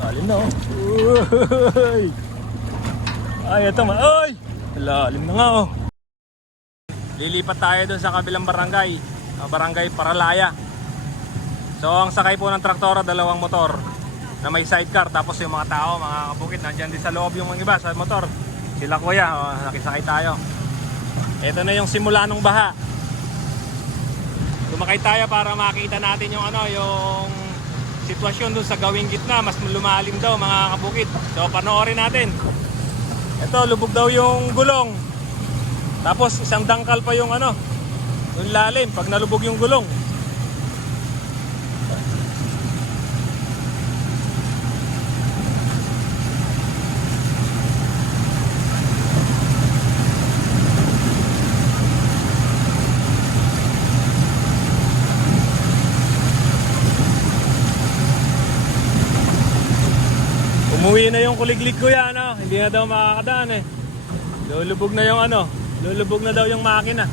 Lalim na oh. Ay, ito ma. Ay! Lalim na nga oh. Lilipat tayo doon sa kabilang barangay. ah, Barangay Paralaya. So ang sakay po ng traktora, dalawang motor na may sidecar. Tapos yung mga tao, mga kabukit, nandyan din sa loob yung mga iba sa motor. Sila kuya, oh, nakisakay tayo. Ito na yung simula ng baha. Lumakay tayo para makita natin yung ano, yung sitwasyon dun sa gawing gitna. Mas lumalim daw mga kabukit. So panoorin natin. Ito, lubog daw yung gulong. Tapos isang dangkal pa yung ano, yung lalim pag nalubog yung gulong. Umuwi na yung kuliglig ko yan, ano? Hindi na daw makakadaan eh. Lulubog na yung ano, lulubog na daw yung makina.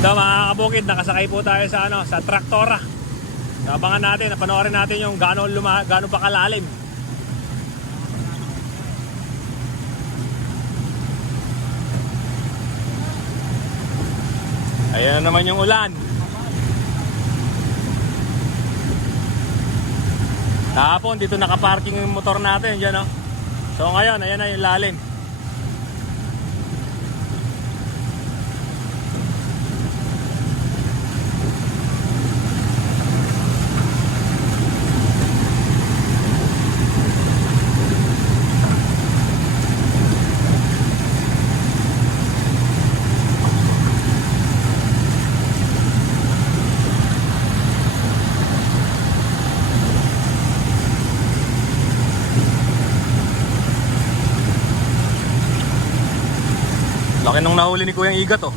Ito mga kabukid, nakasakay po tayo sa ano, sa traktora. Abangan natin, napanoorin natin yung gaano luma, gaano pa Ayan na naman yung ulan. Kahapon, dito nakaparking yung motor natin dyan, oh. So ngayon, ayan na yung lalim. Laki nung nahuli ni Kuyang Igat, oh.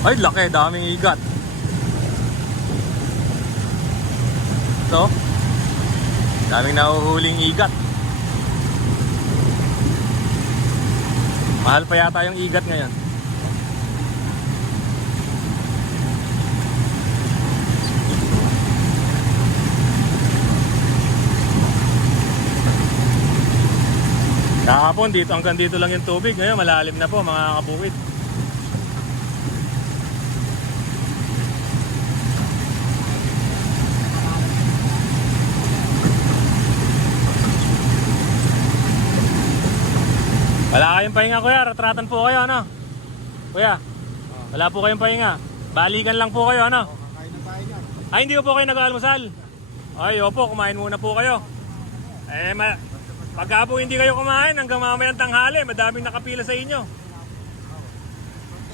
Ay, laki. Daming igat. Ito. Daming nahuhuling igat. Mahal pa yata yung igat ngayon. Kahapon dito hanggang dito lang yung tubig. Ngayon malalim na po mga kabukid. Wala kayong pahinga kuya, ratratan po kayo ano? Kuya, wala po kayong pahinga. Balikan lang po kayo ano? Ay, hindi po kayo nag-almusal. Ay, opo, kumain muna po kayo. Eh, ma pagka po hindi kayo kumain hanggang mamayang tanghali, madaming nakapila sa inyo.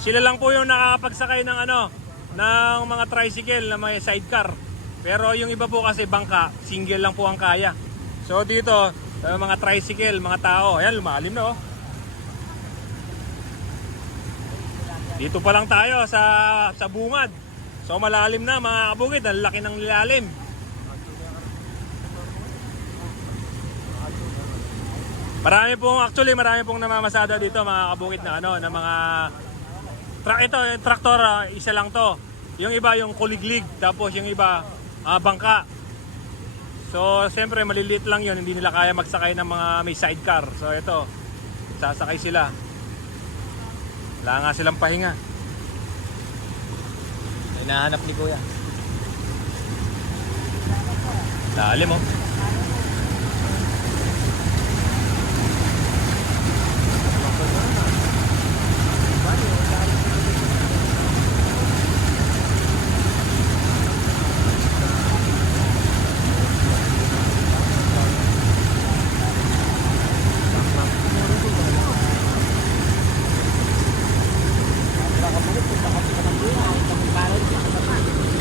Sila lang po yung nakakapagsakay ng ano, ng mga tricycle na may sidecar. Pero yung iba po kasi bangka, single lang po ang kaya. So dito, uh, mga tricycle, mga tao, ayan lumalim na oh. Dito pa lang tayo sa sa bungad. So malalim na mga kabukid, ang laki ng lalim. Marami pong actually marami pong namamasada dito mga kabukid na ano na mga tra- ito traktor ah, isa lang to. Yung iba yung kuliglig tapos yung iba ah, bangka. So siyempre maliliit lang yun hindi nila kaya magsakay ng mga may sidecar. So ito sasakay sila. Wala nga silang pahinga. Hinahanap ni Kuya. Lalim oh.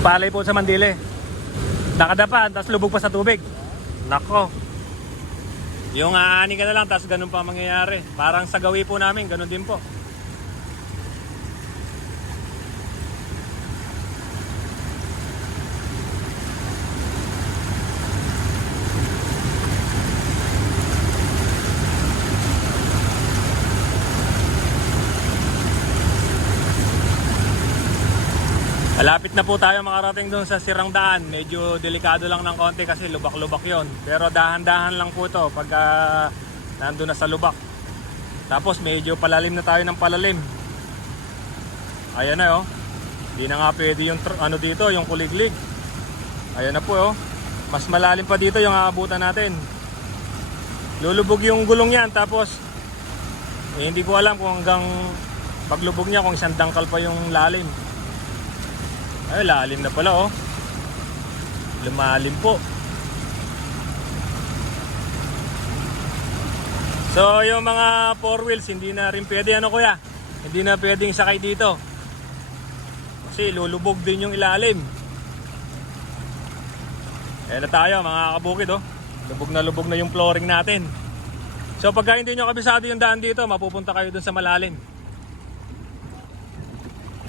Yung palay po sa Mandile. Nakadapa, tapos lubog pa sa tubig. Nako. Yung aani ka na lang, tapos ganun pa ang mangyayari. Parang sa gawi po namin, ganun din po. Malapit na po tayo makarating doon sa sirang daan. Medyo delikado lang ng konti kasi lubak-lubak yon. Pero dahan-dahan lang po ito pag ah, nandun na sa lubak. Tapos medyo palalim na tayo ng palalim. Ayan na oh. Hindi na nga pwede yung ano dito, yung kuliglig. Ayan na po oh. Mas malalim pa dito yung aabutan natin. Lulubog yung gulong yan tapos eh, hindi ko alam kung hanggang paglubog niya kung isang dangkal pa yung lalim. Ay, lalim na pala oh. Lumalim po. So, yung mga four wheels, hindi na rin pwede ano kuya? Hindi na pwedeng sakay dito. Kasi lulubog din yung ilalim. Ayan na tayo mga kabukid oh. Lubog na lubog na yung flooring natin. So pagka hindi nyo kabisado yung daan dito, mapupunta kayo dun sa malalim.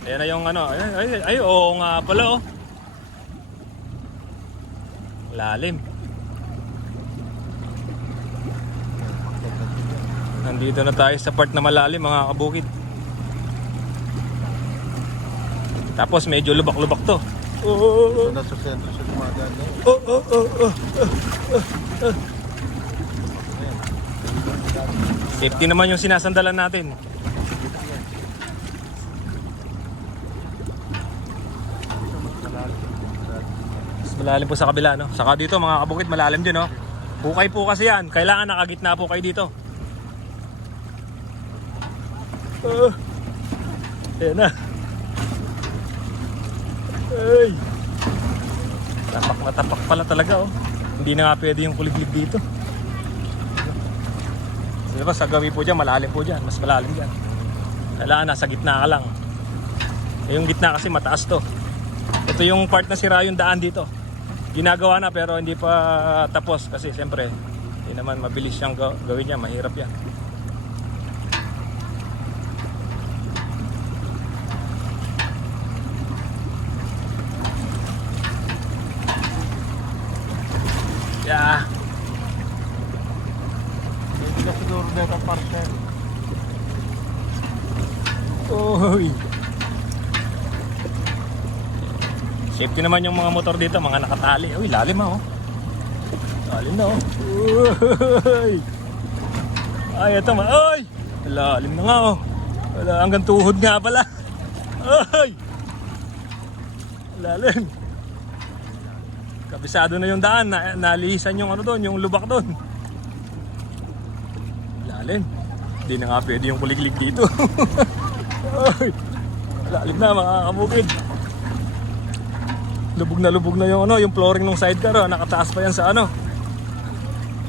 Ayan na yung ano, ay, ay, ay oo nga pala oh. Lalim. Nandito na tayo sa part na malalim mga kabukid. Tapos medyo lubak-lubak to. Oh, oh, oh, Ito na sa sentro siya dumadaan na. oh, oh, oh, oh. Safety naman yung sinasandalan natin. Mas malalim po sa kabila, no? Saka dito, mga kabukid, malalim din, no? Bukay po kasi yan. Kailangan nakagitna po kayo dito. Uh, ayan na. Ay. Tapak na tapak pala talaga, oh. Hindi na nga pwede yung kuliglig dito. Di ba, sa gawi po dyan, malalim po dyan. Mas malalim dyan. Kailangan nasa gitna ka lang. Eh, Yung gitna kasi mataas to. Ito yung part na sira yung daan dito. Ginagawa na pero hindi pa tapos kasi siyempre hindi naman mabilis siyang ga- gawin niya, mahirap yan. Yeah. Hindi na siguro na itong parcel. Oy. Safety naman yung mga motor dito, mga nakatali. Uy, lalim ah, oh. Lalim na oh. Uy. Ay, ito ma. Ay! Lalim na nga oh. Wala, hanggang tuhod nga pala. Ay! Lalim. Kabisado na yung daan, na, nalihisan yung ano doon, yung lubak doon. Lalim. Hindi na nga pwede yung kuliglig dito. Ay, lalim na mga kabukid. Lubog na lubog na yung ano, yung flooring ng sidecar, oh. nakataas pa yan sa ano.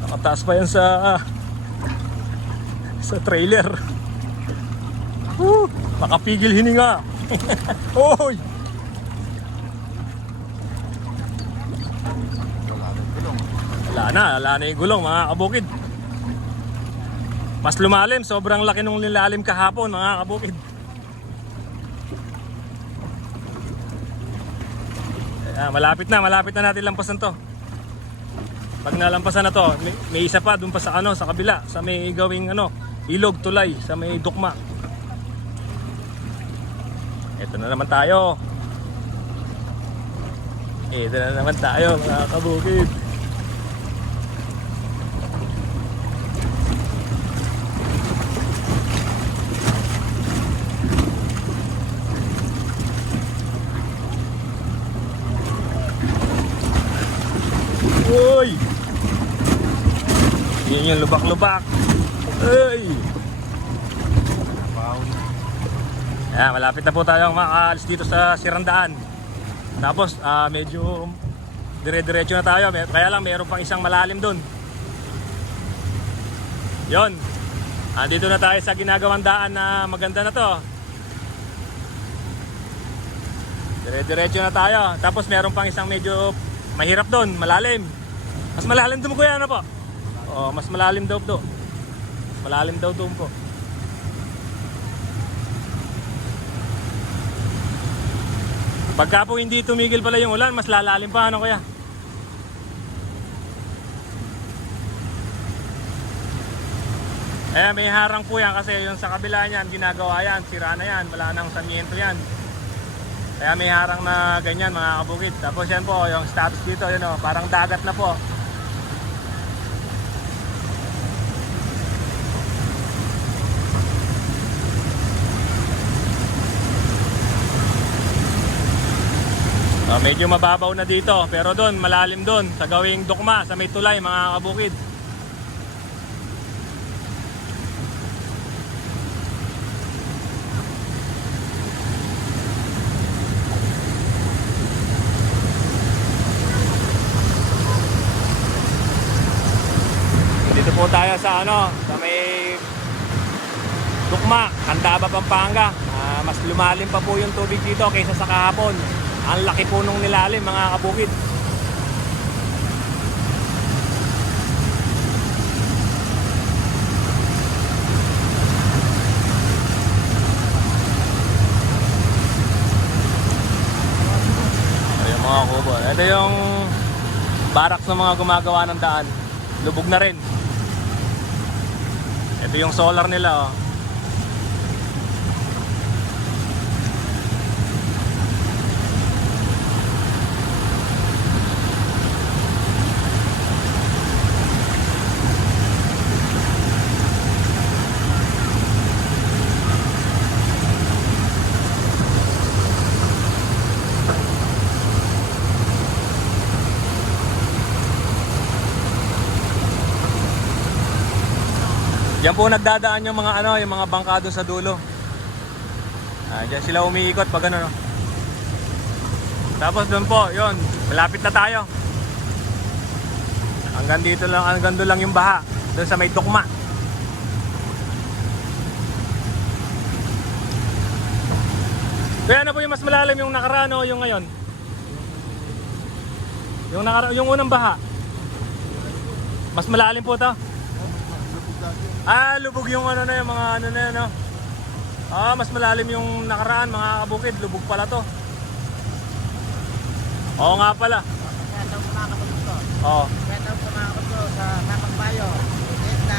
Nakataas pa yan sa ah, sa trailer. Woo! Makapigil hininga. Oy! Wala na, wala na yung gulong mga kabukid. Mas lumalim, sobrang laki nung nilalim kahapon mga kabukid. Ah, malapit na, malapit na natin lampasan to. Pag nalampasan na to, may, may isa pa dun pa sa ano, sa kabila, sa may gawing ano, ilog tulay, sa may dukma. Ito na naman tayo. Ito na naman tayo mga kabukid. Uy! Yan yung lubak-lubak. Ay! Ayan, malapit na po tayo makaalis dito sa Sirandaan. Tapos, ah, medyo dire-diretso na tayo. Kaya lang, mayroon pang isang malalim doon. Yon. Andito na tayo sa ginagawang daan na maganda na to. Dire-diretso na tayo. Tapos meron pang isang medyo mahirap doon, malalim. Mas malalim doon kuya, ano po? Oh, mas malalim daw to. Malalim daw doon po. Pagka po hindi tumigil pala yung ulan, mas lalalim pa ano kuya? Eh, may harang po yan kasi yung sa kabila niyan, ginagawa yan, sira na yan, wala nang samiento yan. Kaya may harang na ganyan mga kabukid. Tapos yan po, yung status dito, yun o, parang dagat na po. Ah, medyo mababaw na dito, pero doon, malalim doon, sa gawing dukma, sa may tulay mga kabukid. Dito po tayo sa ano, sa may Dukma, Candaba, Pampanga. Ah, mas lumalim pa po yung tubig dito kaysa sa kahapon. Ang laki po nung nilalim mga kabukid. Ayun mga kubo. Ito yung barracks ng mga gumagawa ng daan. Lubog na rin. Ito yung solar nila oh. Diyan po nagdadaan yung mga ano, yung mga bangkado sa dulo. Ah, diyan sila umiikot pag ano. no. Tapos doon po, yun, malapit na tayo. Hanggang dito lang, hanggang doon lang yung baha. Doon sa may tukma. Kaya ano po yung mas malalim yung nakaraan o yung ngayon? Yung, nakara yung unang baha. Mas malalim po to. Ah, lubog yung ano na yung mga ano na yun, no? Ah, mas malalim yung nakaraan, mga kabukid. Lubog pala to. Oo nga pala. Kaya daw kumakabog ko. Oo. Kaya daw kumakabog ko sa Samang Bayo. Yes na,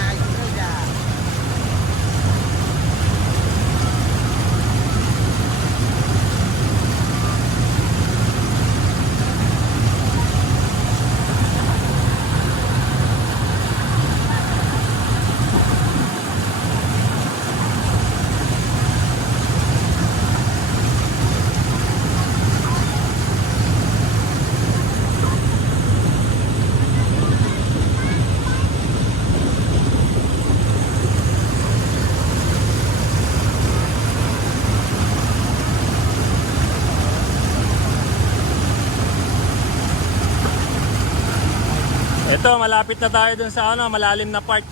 Ito, malapit na tayo dun sa ano, malalim na part.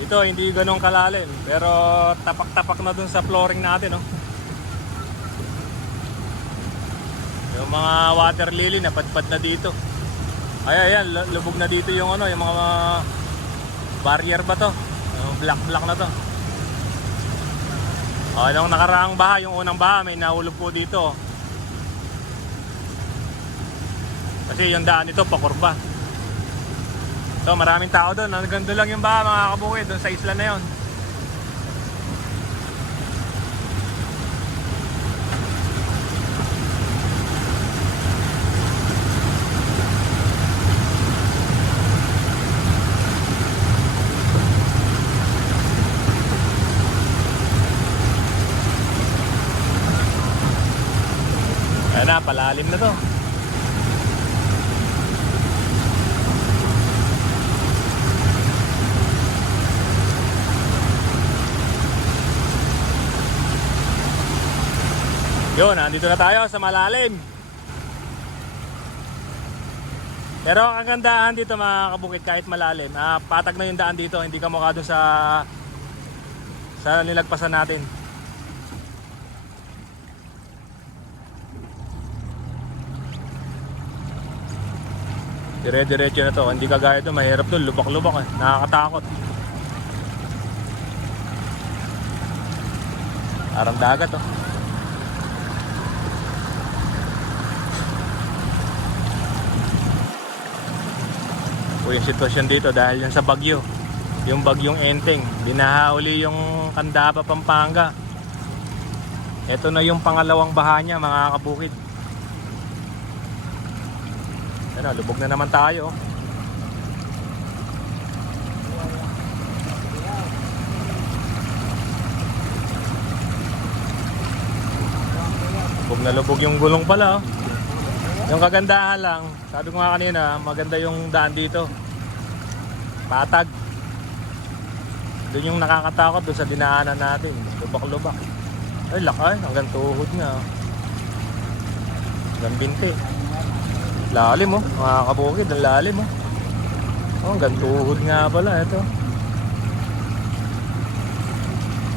Ito, hindi ganun kalalim. Pero tapak-tapak na dun sa flooring natin, no? Yung mga water lily, napadpad na dito. Ay, ayan, lu- lubog na dito yung ano, yung mga barrier ba to? Black-black na to. O, nung nakaraang baha, yung unang baha, may nahulog po dito. Kasi yung daan nito pakurba. So maraming tao doon. Hanggang doon lang yung baha mga kabukid. Doon sa isla na yon. Ayan na, palalim na to. Yun, nandito na tayo sa malalim. Pero ang kagandahan dito mga kabukid kahit malalim, ah, patag na yung daan dito, hindi ka mukha sa sa nilagpasan natin. Dire-diretso na to, hindi kagaya doon, mahirap doon, lubak-lubak eh, nakakatakot. Parang dagat oh. Yung sitwasyon dito dahil yan sa bagyo. Yung bagyong Enteng, binaha uli yung Candaba, Pampanga. Ito na yung pangalawang baha niya mga kabukid. Ano, lubog na naman tayo. Lubog na lubog yung gulong pala. Oh. Yung kagandahan lang, sabi ko nga kanina, maganda yung daan dito. Patag. Doon yung nakakatakot doon sa dinaanan natin. Lubak-lubak. Ay, lakay. Hanggang tuhod nga. Hanggang binti. Lalim oh. Mga kabukid, ang lalim oh. Oh, hanggang tuhod nga pala. Ito.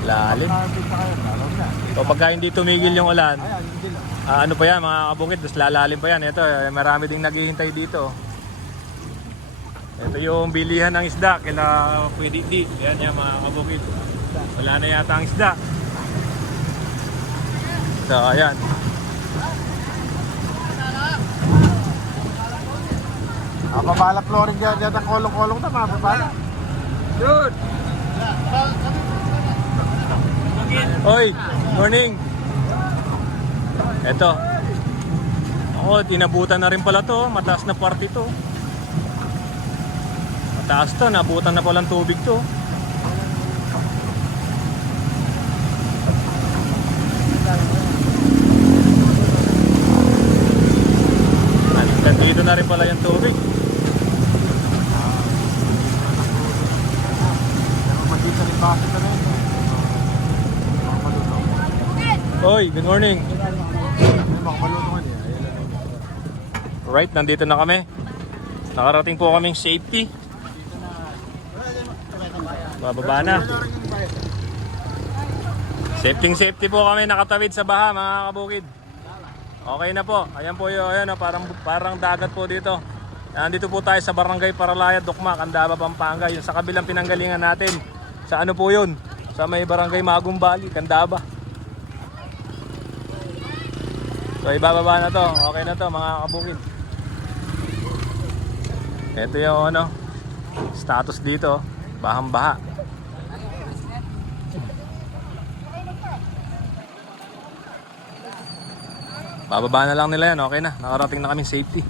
Lalim. Na. O pagka hindi tumigil yung ulan. Ah, ano pa yan mga kabukid, mas lalalim pa yan. Ito, eh, marami ding naghihintay dito. Ito yung bilihan ng isda, kila pwede di. Yan yan mga kabukid. Wala na yata ang isda. So, ayan. Ah, babala flooring dyan, dyan ang kolong-kolong na mga babala. Dude! Hoy, morning! Ito. Ako, tinabutan na rin pala to. Mataas na party to. Mataas to, nabutan na palang tubig to. Hanggang dito na rin pala yung tubig. Hoy, good morning. Right, nandito na kami. Nakarating po kaming safety. Bababa na. Safety safety po kami nakatawid sa baha mga kabukid. Okay na po. Ayan po yung ayan, oh, parang, parang dagat po dito. Nandito po tayo sa Barangay Paralaya, Dukma, Candaba, Pampanga. Yung sa kabilang pinanggalingan natin. Sa ano po yun? Sa may Barangay Magumbali, Candaba. So ibababa na to. Okay na to mga kabukid. Ito yung ano, status dito. Bahang baha. Bababa na lang nila yan. Okay na. Nakarating na kami safety.